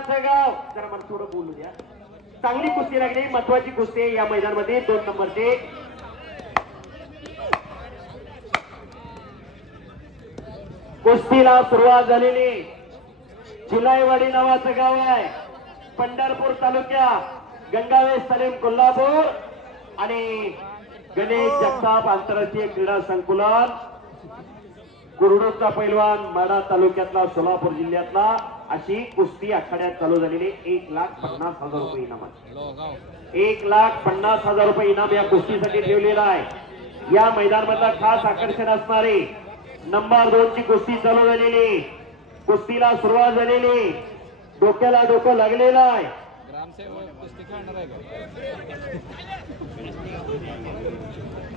नावाचं गाव. जरा मला थोडं बोलू द्या. चांगली कुस्ती लागली, महत्वाची कुस्ती या मैदानामध्ये 2 नंबरचे कुस्तीला सुरुवात झालेली. जुलाईवाडी नावाचं गाव आहे, पंढरपूर तालुक्या, गंगावेस तालीम कोल्हापूर आणि गणेश जगताप आंतरराष्ट्रीय क्रीडा संकुलन कुरडूचा पैलवान माढा तालुक्यातला, सोलापूर जिल्ह्यातला. अशी कुस्ती आखाड्यात चालू झालेली. 1,50,000 रुपये इनामात, 1,50,000 रुपये इनाम या कुस्तीसाठी ठेवलेला आहे. या मैदानामधला खास आकर्षण असणारे नंबर 2 ची कुस्ती चालू झालेली. कुस्तीला सुरुवात झालेली. डोक्याला डोकं लागलेलं आहे.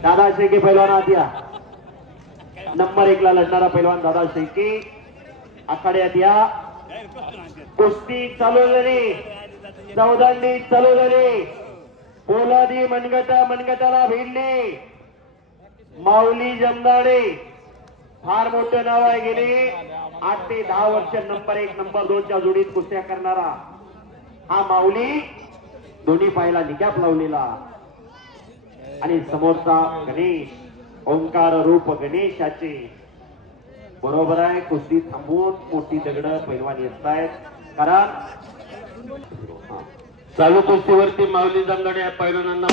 दादा शेळके पैलवान आद्या, नंबर 1 ला लढणारा पैलवान दादा शेळके आखाड्यात या. कुस्ती चालू झाली. चौदांनी चालू झाली. पोलादी मनगटाला भिडले. माऊली जमदाडे फार मोठं नाव आहे. गेले 8 ते 10 वर्ष नंबर 1 नंबर 2 च्या जोडीत कुस्त्या करणारा हा माऊली. दोन्ही पायाला निकाप लावलेला आणि समोरचा गणेश, ओंकार रूप गणेशाचे. बरोबर आहे. कुस्ती थांबवून मोठी दगड पैलवान येत आहेत. कारण चालू कुस्तीवरती माऊली जमदाडे या पैलवानांना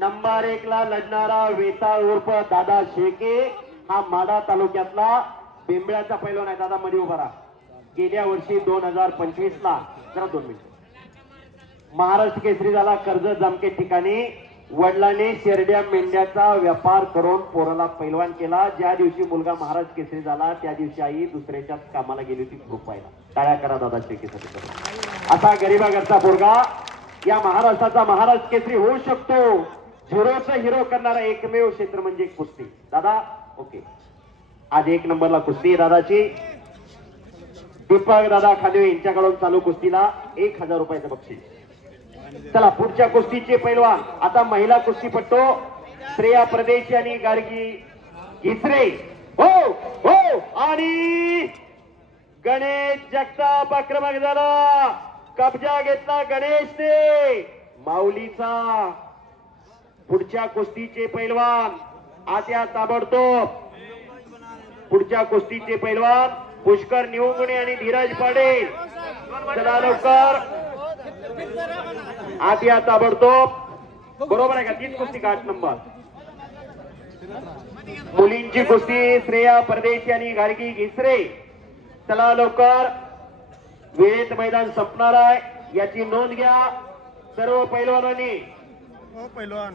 नंबर 1 ला लढणारा वेताळ उर्फ दादा शेळके हा माढा तालुक्यातला बेंबळ्याचा पैलवान आहे. दादा मध्ये उभा राहा. गेल्या वर्षी 2025 ला जरा 2 मिनिट महाराष्ट्र केसरी झाला. कर्जत जामखेड ठिकाणी वडिलांनी शेरड्या मेंढ्याचा व्यापार करून पोराला पैलवान केला. ज्या दिवशी मुलगा महाराष्ट्र केसरी झाला त्या दिवशी आई दुसऱ्याच्याच कामाला गेली होती रुपायला. टाळ्या करा दादा शेळकेसाठी. असा गरीबागरचा पोरगा या महाराष्ट्राचा महाराष्ट्र केसरी होऊ शकतो. झिरोचा हिरो करणारा एकमेव क्षेत्र म्हणजे कुस्ती. दादा ओके. आज 1 नंबरला कुस्ती दादाची. दीपक दादा खांदवे यांच्याकडून चालू कुस्तीला 1,000 रुपयाचं बक्षीस. चला पुढच्या कुस्तीचे पैलवान आता महिला कुस्तीपट्टू श्रेया परदेशी आणि गार्गी घिसरे. हो हो आणि गणेश जगताप आक्रमक झाला. कब्जा घेतला गणेशने माऊलीचा. पुढच्या कुस्तीचे पैलवान आत्या ताबडतोब. पुढच्या कुस्तीचे पैलवान पुष्कर निवंगणे आणि धीरज पाटील. चला लवकर आत्या ताबडतोब. बरोबर आहे का? 3 कुस्ती 8 नंबर. मुलींची कुस्ती श्रेया परदेशी आणि गार्गी घिसरे. चला लवकर, वेळेत मैदान संपणार आहे याची नोंद घ्या सर्व पैलवानांनी. पैलवान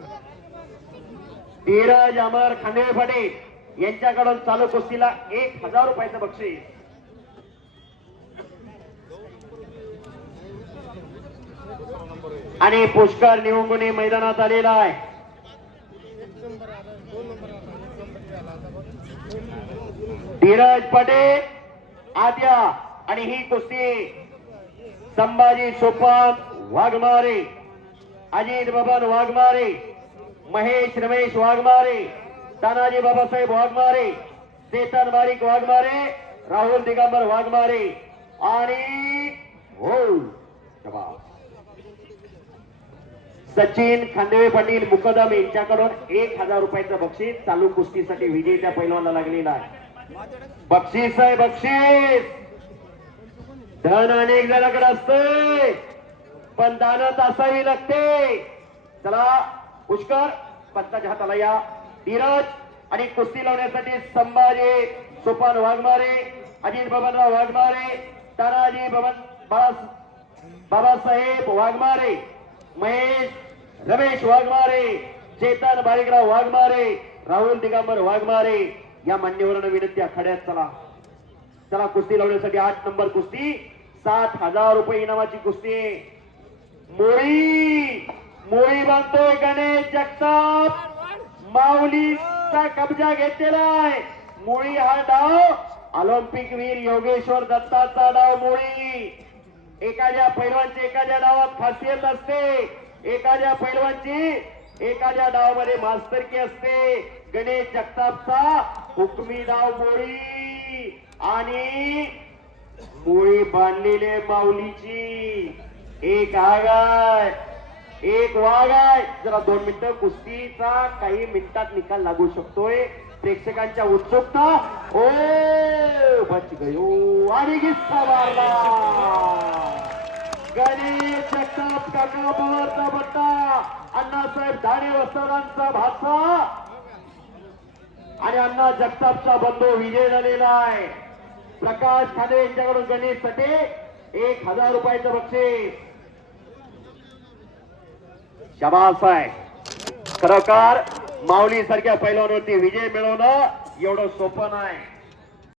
धीरज अमर खांदवे पाटील यांच्याकडून चालू कुस्तीला 1,000 रुपयाचं बक्षीस. आणि पुष्कर निवंगणे मैदानात आलेला आहे. धीरज पाटील आद्या आणि ही कुस्ती संभाजी सोपान वाघमारे, अजित बबन वाघमारे, महेश रमेश वाघमारे, तानाजी बाबासाहेब वाघमारे, चेतन बारीक वाघमारे, राहुल दिगंबर वाघमारे आणि सचिन खांदवे पाटील मुकदम यांच्याकडून 1,000 रुपयाचं बक्षीस चालू कुस्तीसाठी विजेत्या पैलवानला लागलेला आहे. बक्षीस आहे बक्षीस. धन अनेक जणांकडे असते पण दानत असावी लागते. चला पुष्कर पंचाच्या हाताला या. धीरज आणि कुस्ती लावण्यासाठी संभाजी सोपान वाघमारे, अजित बबनराव वाघमारे, तानाजी बाबासाहेब वाघमारे, महेश रमेश वाघमारे, चेतन बाळीकराव वाघमारे, राहुल दिगंबर वाघमारे या मान्यवरांना विनंती आखाड्यात चला. चला कुस्ती लावण्यासाठी 8 नंबर कुस्ती 7,000 रुपये इनामाची कुस्ती. मोळी बांधतोय गणेश जगताप, माऊलीचा कब्जा घेतलेला आहे. मोळी हा डाव ऑलिम्पिक वीर योगेश्वर दत्ताचा डाव. मोळी एखाद्या पैलवानची एखाद्या डावात खासियत असते, एखाद्या पैलवानची एखाद्या डावामध्ये मास्तरकी असते. गणेश जगतापचा हुकमी डाव मोळी आणि मोळी बांधलेले माऊलीची. एक आग आहे, एक वाघ आहे. जरा 2 मिनिटं कुस्तीचा काही मिनिटात निकाल लागू शकतोय. प्रेक्षकांच्या उत्सुकता ओ बच गयो आणि गिस्सा मारला. गणेश जगताप काका पवारचा बट्टा, अण्णासाहेब धाणे वस्तादांचा भाचा आणि अण्णा जगतापचा बंधू विजय झालेला आहे. प्रकाश खांदे यांच्याकडून गणेश साठी 1,000 रुपयाचं बक्षीस. शाबास आहे. खरोखर माऊली सारख्या पैलवानवरती विजय मिळवणं एवढं सोपं नाही.